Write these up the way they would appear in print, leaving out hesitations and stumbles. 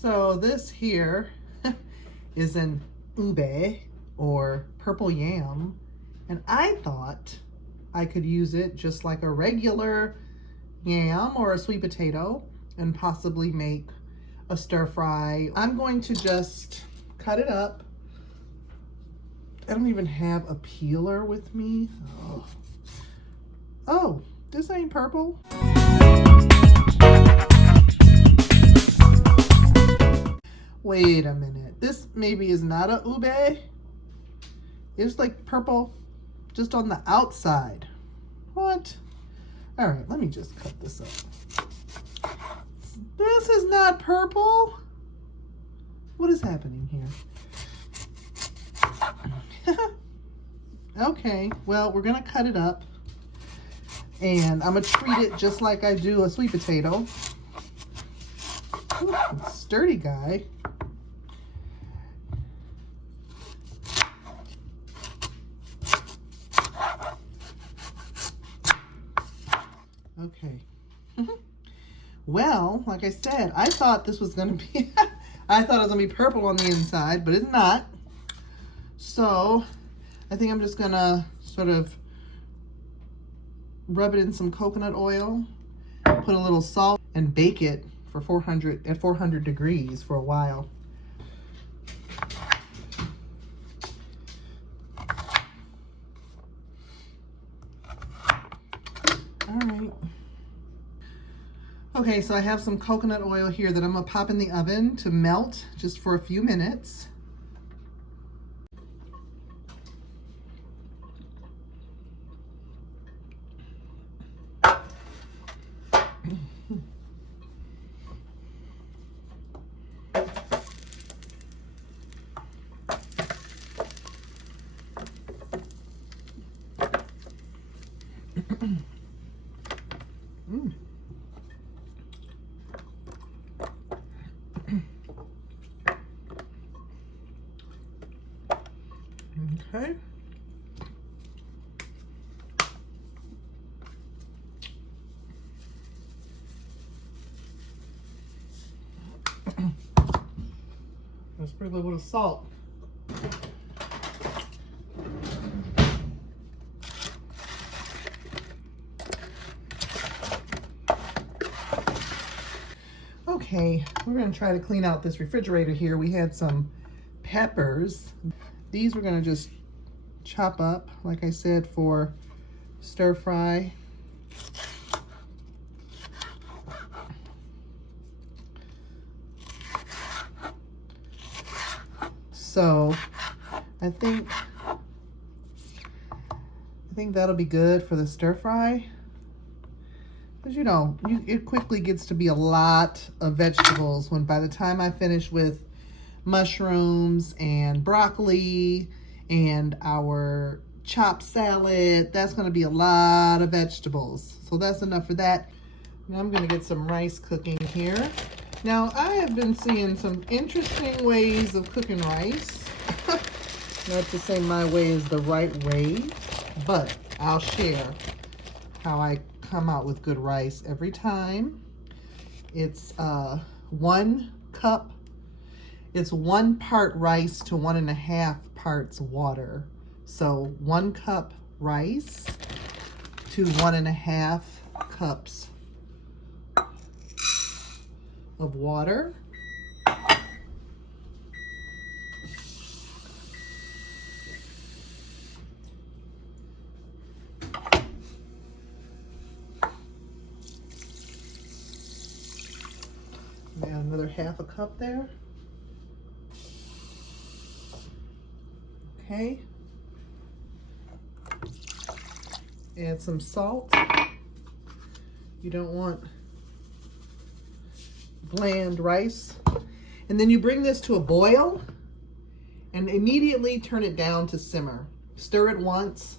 So this here is an ube or purple yam, and I thought I could use it just like a regular yam or a sweet potato and possibly make a stir fry. I'm going to just cut it up. I don't even have a peeler with me. Oh, this ain't purple. Wait a minute. This maybe is not a ube. It's like purple just on the outside. What? All right, let me just cut this up. This is not purple. What is happening here? Okay, well, we're gonna cut it up and I'm gonna treat it just like I do a sweet potato. Ooh, sturdy guy. Okay. Well, like I said, I thought this was gonna be, I thought it was gonna be purple on the inside, but it's not. So I think I'm just gonna sort of rub it in some coconut oil, put a little salt, and bake it for 400 degrees for a while. All right. Okay, so I have some coconut oil here that I'm gonna pop in the oven to melt just for a few minutes. Okay. Let's sprinkle a little salt. Okay, we're gonna try to clean out this refrigerator here. We had some peppers. These we're gonna just chop up, like I said, for stir fry. So I think that'll be good for the stir fry. Because you know, it quickly gets to be a lot of vegetables when by the time I finish with mushrooms and broccoli and our chopped salad, that's going to be a lot of vegetables. So that's enough for that. Now I'm going to get some rice cooking here. Now I have been seeing some interesting ways of cooking rice. Not to say my way is the right way, but I'll share how I come out with good rice every time. It's 1 cup. It's 1 part rice to 1.5 parts water. So 1 cup rice to 1.5 cups of water. Add another 1/2 cup there. Okay. Add some salt. You don't want bland rice. And then you bring this to a boil and immediately turn it down to simmer. Stir it once.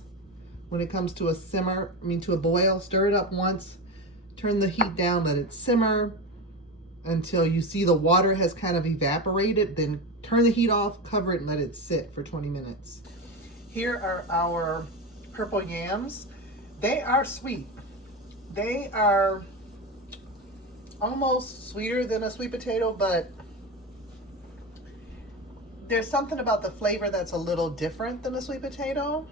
When it comes to a simmer, to a boil, stir it up once. Turn the heat down, let it simmer until you see the water has kind of evaporated. Then turn the heat off, cover it, and let it sit for 20 minutes. Here are our purple yams. They are sweet. They are almost sweeter than a sweet potato, but there's something about the flavor that's a little different than the sweet potato.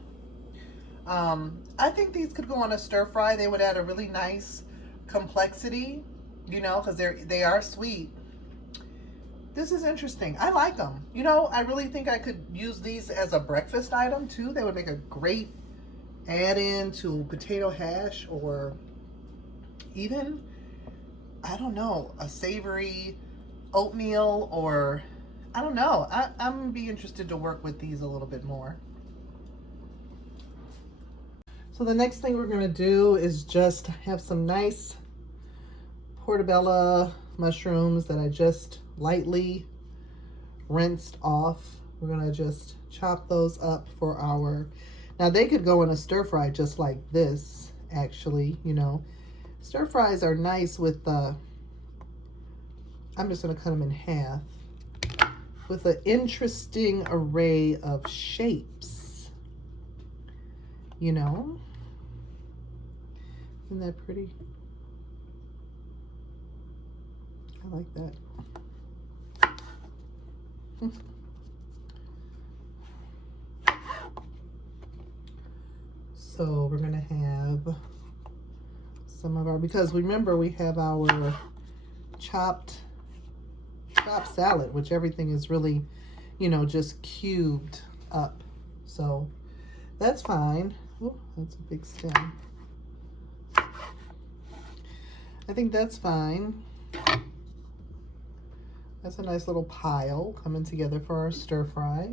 I think these could go on a stir fry. They would add a really nice complexity, you know, because they are sweet. This is interesting. I like them. You know, I really think I could use these as a breakfast item too. They would make a great add-in to potato hash, or even, I don't know, a savory oatmeal, or I don't know. I'm gonna be interested to work with these a little bit more. So the next thing we're gonna do is just have some nice portobello mushrooms that I just lightly rinsed off. We're gonna just chop those up for our, now they could go in a stir fry just like this, actually, you know. Stir fries are nice with the, I'm just gonna cut them in half, with an interesting array of shapes, you know. Isn't that pretty? I like that. So we're gonna have some of our, because remember we have our chopped salad, which everything is really, you know, just cubed up. So that's fine. Oh, that's a big stem. I think that's fine. That's a nice little pile coming together for our stir fry.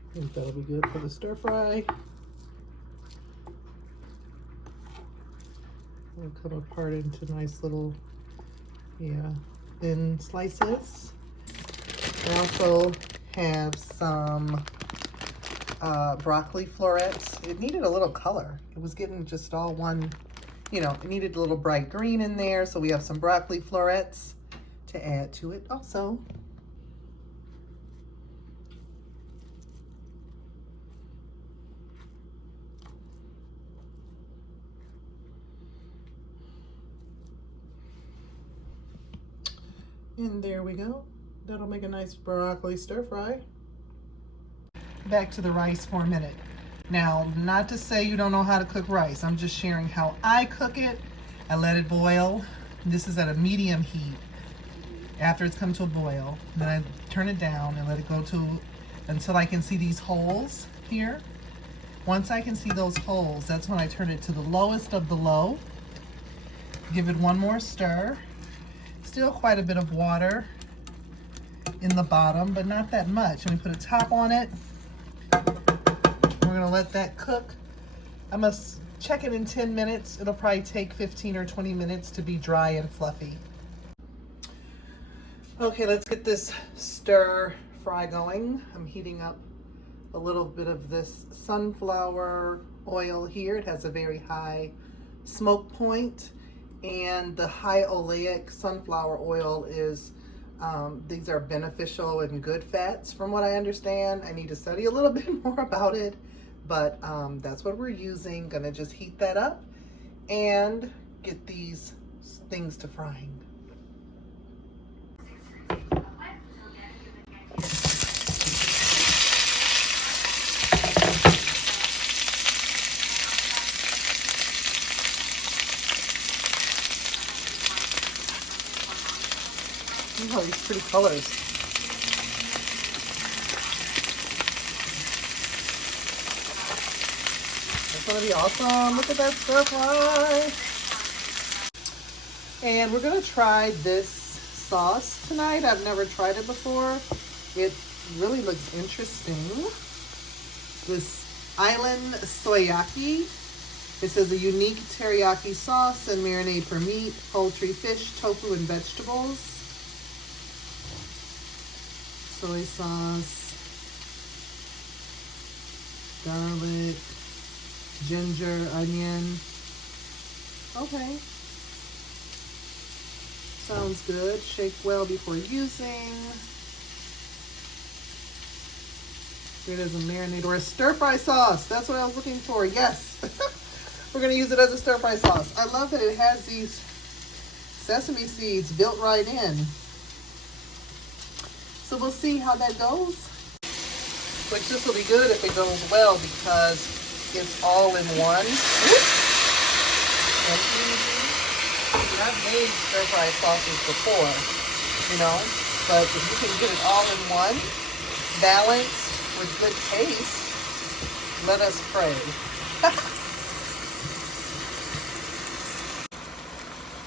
I think that'll be good for the stir fry. It'll come apart into nice little, yeah, thin slices. I also have some broccoli florets. It needed a little color. It was getting just all one, you know, it needed a little bright green in there. So we have some broccoli florets to add to it also. And there we go. That'll make a nice broccoli stir fry. Back to the rice for a minute. Now, not to say you don't know how to cook rice. I'm just sharing how I cook it. I let it boil. This is at a medium heat. After it's come to a boil, then I turn it down and let it go to until I can see these holes here. Once I can see those holes, that's when I turn it to the lowest of the low. Give it one more stir. Still quite a bit of water in the bottom, but not that much. And we put a top on it. We're gonna let that cook. I must check it in 10 minutes. It'll probably take 15 or 20 minutes to be dry and fluffy. Okay, let's get this stir fry going. I'm heating up a little bit of this sunflower oil here. It has a very high smoke point, and the high oleic sunflower oil is, these are beneficial and good fats from what I understand. I need to study a little bit more about it, but that's what we're using. Gonna just heat that up and get these things to frying. Look at all these pretty colors. That's gonna be awesome. Look at that stir fry. And we're gonna try this sauce tonight. I've never tried it before. It really looks interesting. This Island Soyaki. It says a unique teriyaki sauce and marinade for meat, poultry, fish, tofu, and vegetables. Soy sauce, garlic, ginger, onion. Okay. Sounds good. Shake well before using. it as a marinade or a stir-fry sauce. That's what I was looking for. Yes. We're going to use it as a stir-fry sauce. I love that it has these sesame seeds built right in. So we'll see how that goes. Which this will be good if it goes well because it's all in one. And easy. I've made stir-fry sauces before, you know, but if you can get it all in one, balanced with good taste, let us pray.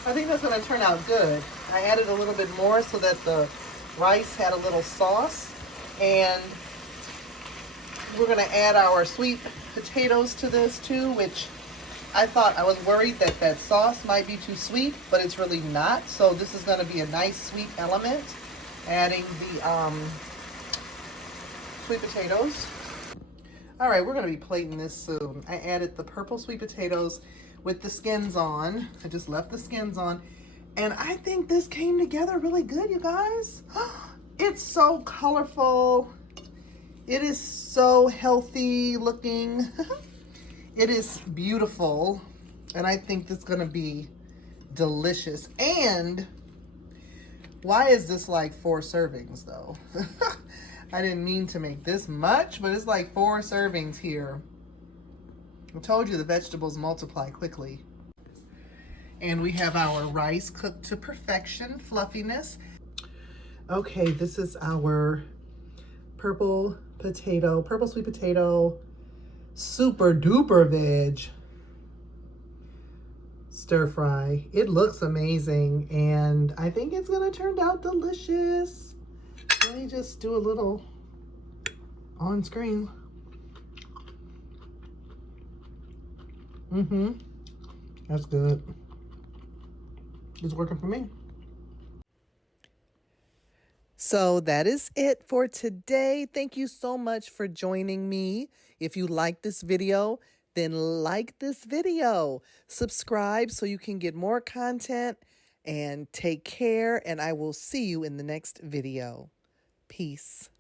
I think that's going to turn out good. I added a little bit more so that the rice had a little sauce, and we're going to add our sweet potatoes to this too, which I was worried that that sauce might be too sweet, but it's really not. So this is going to be a nice sweet element, adding the sweet potatoes. All right, we're going to be plating this soon. I added the purple sweet potatoes with the skins on. I just left the skins on. And I think this came together really good, you guys. It's so colorful. It is so healthy looking. It is beautiful. And I think this is gonna be delicious. And why is this like 4 servings though? I didn't mean to make this much, but it's like 4 servings here. I told you the vegetables multiply quickly. And we have our rice cooked to perfection, fluffiness. Okay, this is our purple sweet potato, super duper veg stir fry. It looks amazing, and I think it's gonna turn out delicious. Let me just do a little on screen. That's good. It's working for me. So that is it for today. Thank you so much for joining me. If you like this video, then like this video. Subscribe so you can get more content, and take care, and I will see you in the next video. Peace.